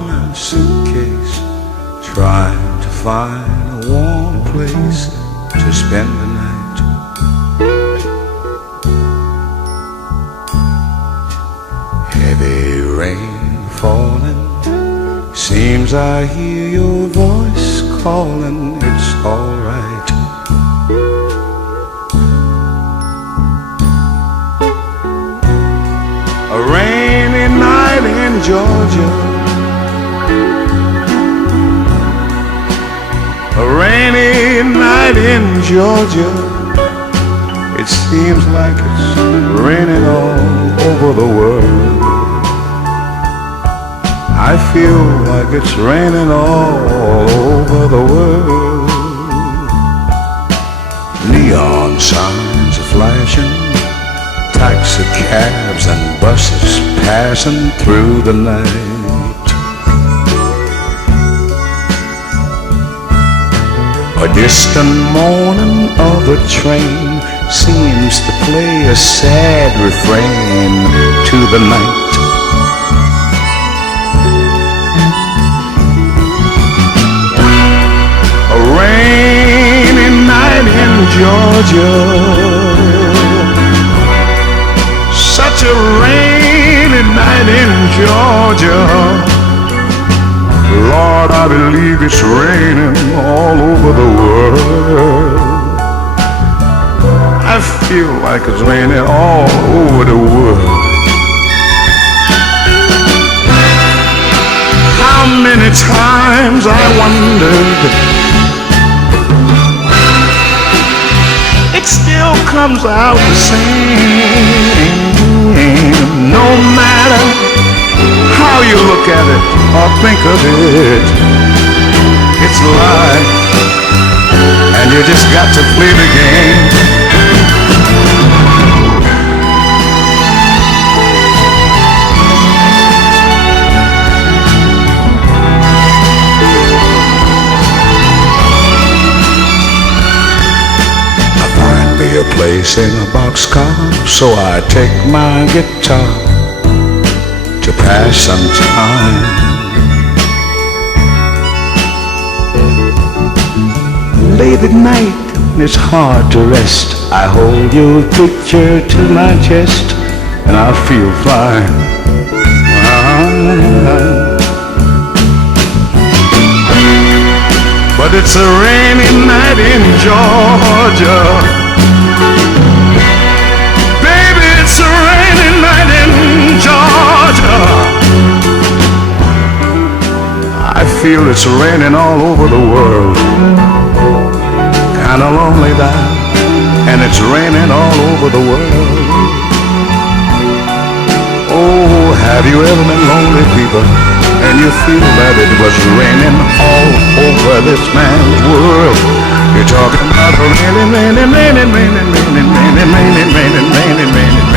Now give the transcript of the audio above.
my suitcase, trying to find a warm place to spend the night. Heavy rain falling, seems I hear your voice calling. It's alright. A rainy night in Georgia, a rainy night in Georgia. It seems like it's raining all over the world. I feel like it's raining all over the world. Neon signs are flashing, taxi cabs and buses passing through the night. A distant moaning of a train seems to play a sad refrain to the night. A rainy night in Georgia, such a rainy night in Georgia. Lord, I believe it's raining all over the world. I feel like it's raining all over the world. How many times I wondered, it still comes out the same. No matter how you look at it or think of it, it's life, and you just got to play the game. A place in a boxcar, so I take my guitar to pass some time. Late at night, it's hard to rest. I hold your picture to my chest, and I feel fine. But it's a rainy night in Georgia. Baby, it's a rainy night in Georgia. I feel it's raining all over the world. Kinda lonely there, and it's raining all over the world. Oh, have you ever been lonely, people, and you feel that it was raining all over this man's world? You're talking about raining, raining, raining, raining, raining, raining, raining, raining, raining, raining, raining.